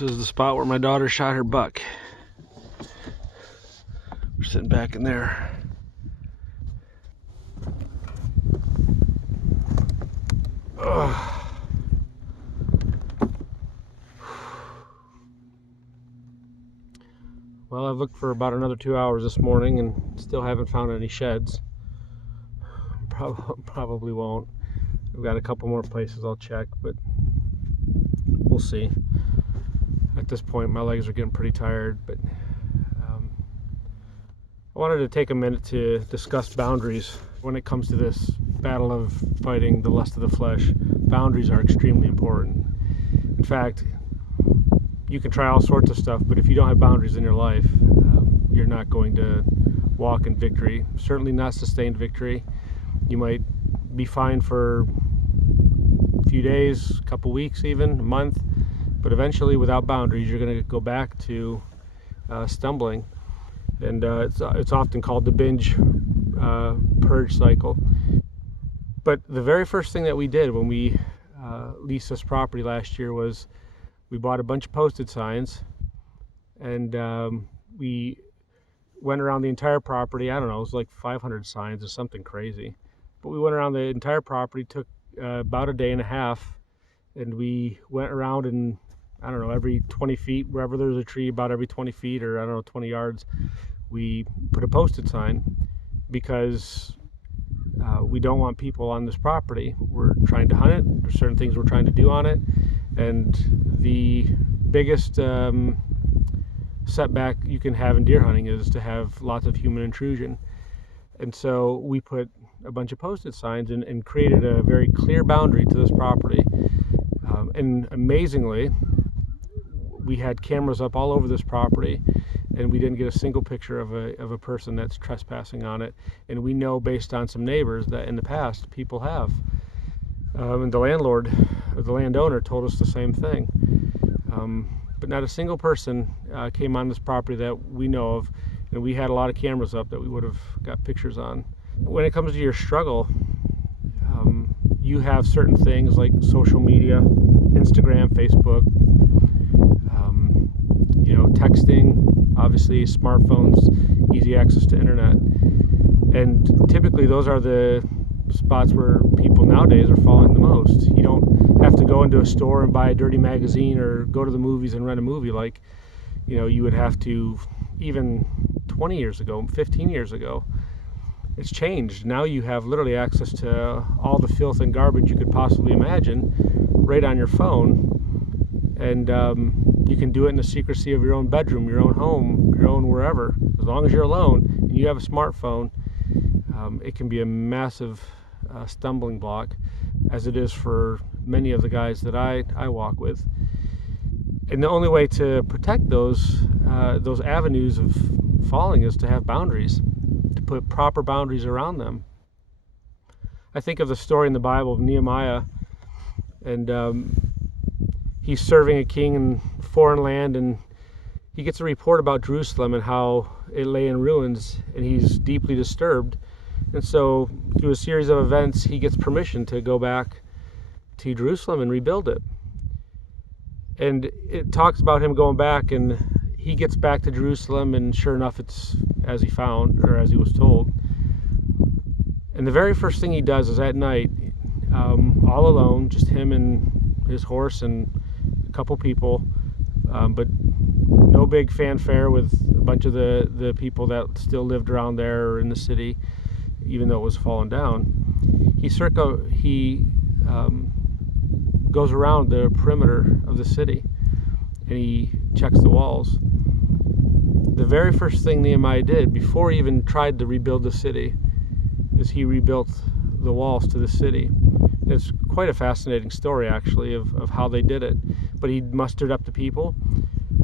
This is the spot where my daughter shot her buck. We're sitting back in there. Ugh. Well, I've looked for about another 2 hours this morning and still haven't found any sheds. Probably won't. We've got a couple more places I'll check, but we'll see. At this point, my legs are getting pretty tired, but I wanted to take a minute to discuss boundaries. When it comes to this battle of fighting the lust of the flesh, boundaries are extremely important. In fact, you can try all sorts of stuff, but if you don't have boundaries in your life, you're not going to walk in victory. Certainly not sustained victory. You might be fine for a few days, a couple weeks even, a month, but eventually without boundaries you're going to go back to stumbling. And it's often called the binge purge cycle. But the very first thing that we did when we leased this property last year was we bought a bunch of posted signs, and we went around the entire property. I don't know, it was like 500 signs or something crazy. But we went around the entire property, took about a day and a half, and we went around, and I don't know, every 20 feet, wherever there's a tree, about every 20 feet or I don't know, 20 yards, we put a posted sign, because we don't want people on this property. We're trying to hunt it. There's certain things we're trying to do on it, and the biggest setback you can have in deer hunting is to have lots of human intrusion. And so we put a bunch of posted signs and created a very clear boundary to this property. And amazingly, we had cameras up all over this property, and we didn't get a single picture of a person that's trespassing on it. And we know, based on some neighbors, that in the past people have. And the landowner told us the same thing. But not a single person came on this property that we know of, and we had a lot of cameras up that we would have got pictures on. When it comes to your struggle, you have certain things like social media, Instagram, Facebook, texting, obviously smartphones, easy access to internet. And typically those are the spots where people nowadays are falling the most. You don't have to go into a store and buy a dirty magazine or go to the movies and rent a movie like you would have to even 20 years ago, 15 years ago. It's changed. Now you have literally access to all the filth and garbage you could possibly imagine right on your phone, and you can do it in the secrecy of your own bedroom, your own home, your own wherever. As long as you're alone and you have a smartphone, it can be a massive stumbling block, as it is for many of the guys that I walk with. And the only way to protect those avenues of falling is to have boundaries, to put proper boundaries around them. I think of the story in the Bible of Nehemiah, and he's serving a king in foreign land, and he gets a report about Jerusalem and how it lay in ruins, and he's deeply disturbed. And so through a series of events, he gets permission to go back to Jerusalem and rebuild it. And it talks about him going back, and he gets back to Jerusalem, and sure enough, it's as he found, or as he was told. And the very first thing he does is at night, all alone, just him and his horse and a couple people, but no big fanfare with a bunch of the people that still lived around there or in the city, even though it was fallen down. He goes around the perimeter of the city, and he checks the walls. The very first thing Nehemiah did, before he even tried to rebuild the city, is he rebuilt the walls to the city. It's quite a fascinating story, actually, of how they did it. But he mustered up the people,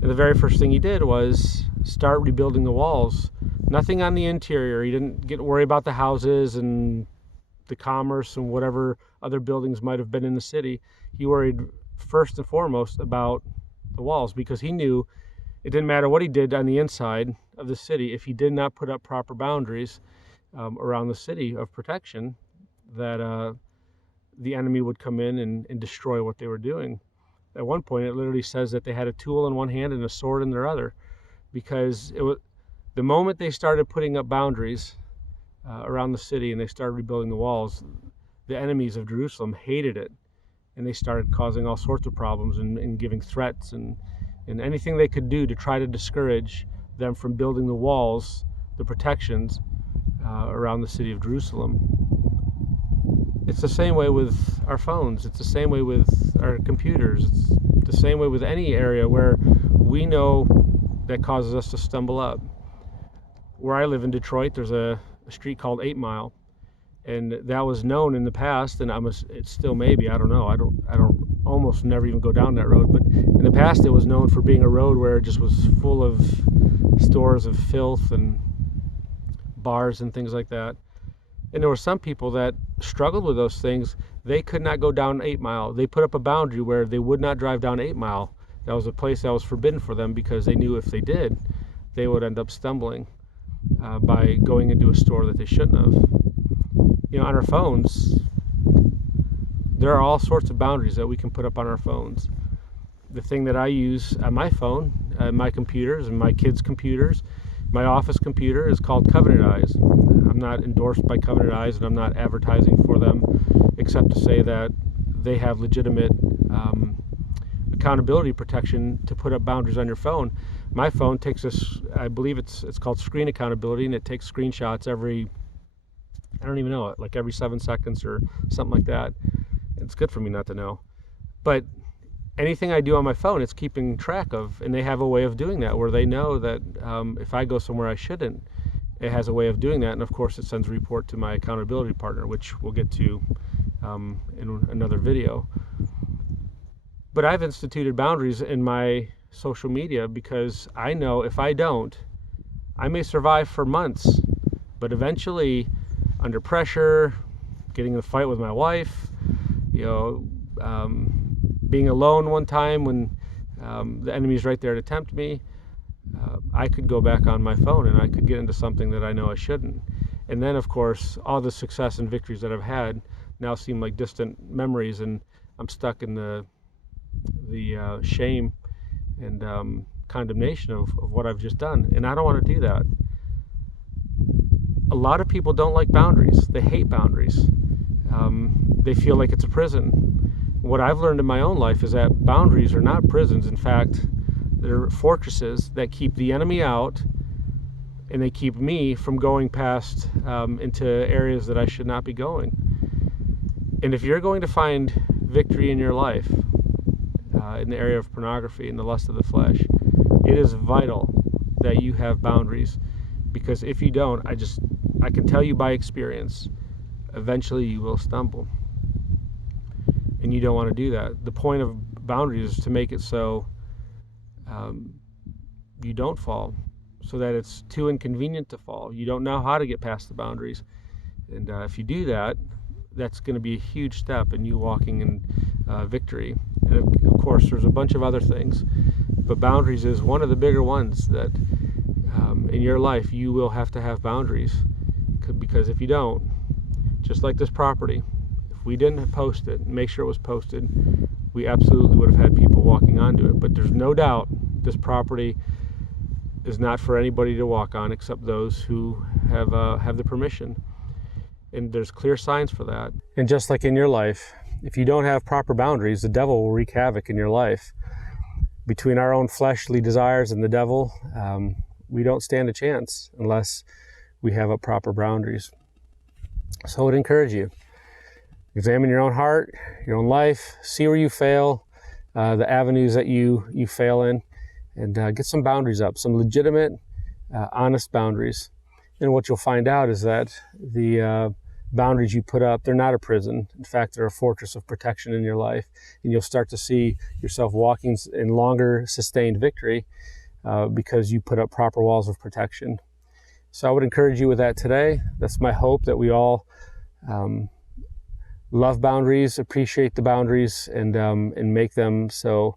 and the very first thing he did was start rebuilding the walls. Nothing on the interior. He didn't get worried about the houses and the commerce and whatever other buildings might have been in the city. He worried first and foremost about the walls, because he knew it didn't matter what he did on the inside of the city if he did not put up proper boundaries around the city of protection, that the enemy would come in and destroy what they were doing. At one point, it literally says that they had a tool in one hand and a sword in their other, because it was the moment they started putting up boundaries around the city and they started rebuilding the walls. The enemies of Jerusalem hated it, and they started causing all sorts of problems and giving threats and anything they could do to try to discourage them from building the walls, the protections around the city of Jerusalem. It's the same way with our phones. It's the same way with our computers. It's the same way with any area where we know that causes us to stumble up. Where I live in Detroit, there's a street called 8 Mile, and that was known in the past, and it still may be. I don't know. I don't almost never even go down that road, but in the past it was known for being a road where it just was full of stores of filth and bars and things like that. And there were some people that struggled with those things. They could not go down 8 Mile. They put up a boundary where they would not drive down 8 Mile. That was a place that was forbidden for them, because they knew if they did, they would end up stumbling by going into a store that they shouldn't have. On our phones, there are all sorts of boundaries that we can put up on our phones. The thing that I use on my phone, my computers, and my kids' computers, my office computer, is called Covenant Eyes. I'm not endorsed by Covenant Eyes, and I'm not advertising for them, except to say that they have legitimate accountability protection to put up boundaries on your phone. My phone takes this, I believe it's called screen accountability, and it takes screenshots I don't even know it, like every 7 seconds or something like that. It's good for me not to know. But anything I do on my phone, it's keeping track of, and they have a way of doing that where they know that if I go somewhere I shouldn't, it has a way of doing that. And of course, it sends a report to my accountability partner, which we'll get to in another video. But I've instituted boundaries in my social media because I know if I don't, I may survive for months, but eventually, under pressure, getting in a fight with my wife, being alone one time when the enemy's right there to tempt me, I could go back on my phone and I could get into something that I know I shouldn't. And then, of course, all the success and victories that I've had now seem like distant memories, and I'm stuck in the shame and condemnation of what I've just done. And I don't want to do that. A lot of people don't like boundaries. They hate boundaries. They feel like it's a prison. What I've learned in my own life is that boundaries are not prisons. In fact, they're fortresses that keep the enemy out, and they keep me from going past into areas that I should not be going. And if you're going to find victory in your life, in the area of pornography and the lust of the flesh, it is vital that you have boundaries, because if you don't, I can tell you by experience, eventually you will stumble. And you don't want to do that. The point of boundaries is to make it so you don't fall, so that it's too inconvenient to fall. You don't know how to get past the boundaries. And if you do that, that's going to be a huge step in you walking in victory. And of course, there's a bunch of other things, but boundaries is one of the bigger ones that in your life you will have to have boundaries, because if you don't, just like this property, if we didn't post it, make sure it was posted, we absolutely would have had people walking onto it. But there's no doubt this property is not for anybody to walk on except those who have the permission. And there's clear signs for that. And just like in your life, if you don't have proper boundaries, the devil will wreak havoc in your life. Between our own fleshly desires and the devil, we don't stand a chance unless we have up proper boundaries. So I would encourage you, examine your own heart, your own life, see where you fail, the avenues that you fail in, and get some boundaries up, some legitimate, honest boundaries. And what you'll find out is that the boundaries you put up, they're not a prison. In fact, they're a fortress of protection in your life. And you'll start to see yourself walking in longer sustained victory because you put up proper walls of protection. So I would encourage you with that today. That's my hope, that we all love boundaries, appreciate the boundaries, and make them so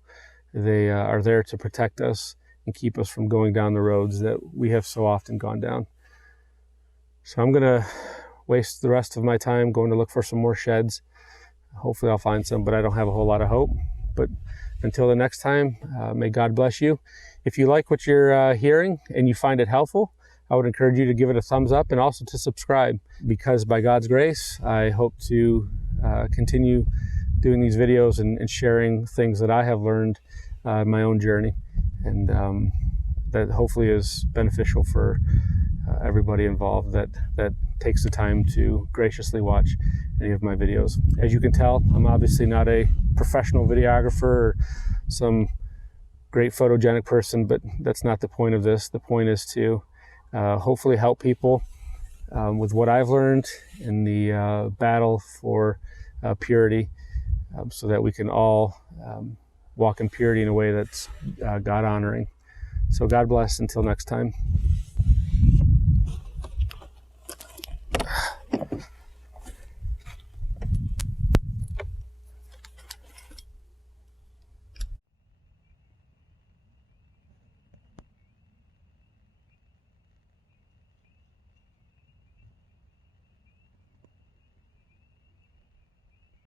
they are there to protect us and keep us from going down the roads that we have so often gone down. So I'm going to waste the rest of my time going to look for some more sheds. Hopefully I'll find some, but I don't have a whole lot of hope. But Until the next time, may God bless you. If you like what you're hearing and you find it helpful, I would encourage you to give it a thumbs up and also to subscribe, because by God's grace, I hope to continue doing these videos and sharing things that I have learned in my own journey, and that hopefully is beneficial for everybody involved that takes the time to graciously watch any of my videos. As you can tell, I'm obviously not a professional videographer or some great photogenic person, but that's not the point of this. The point is to hopefully help people with what I've learned in the battle for purity, so that we can all walk in purity in a way that's God honoring. So God bless until next time.